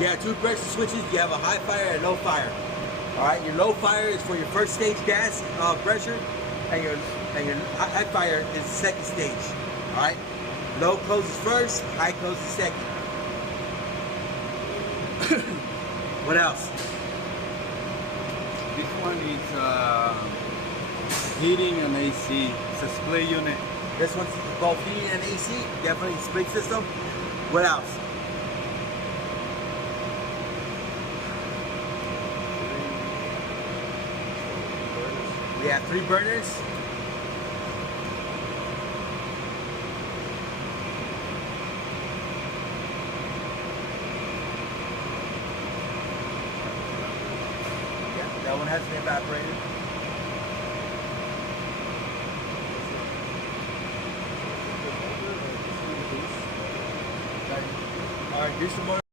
Yeah, two pressure switches. You have a high fire and low fire. All right, your low fire is for your first stage gas pressure, and your high fire is second stage. All right, low closes first, high closes second. What else? This one is heating and AC. It's a split unit. This one's both heating and AC, definitely split system. What else? We have 3 burners. Yeah, that one has been evaporated. All right, this one.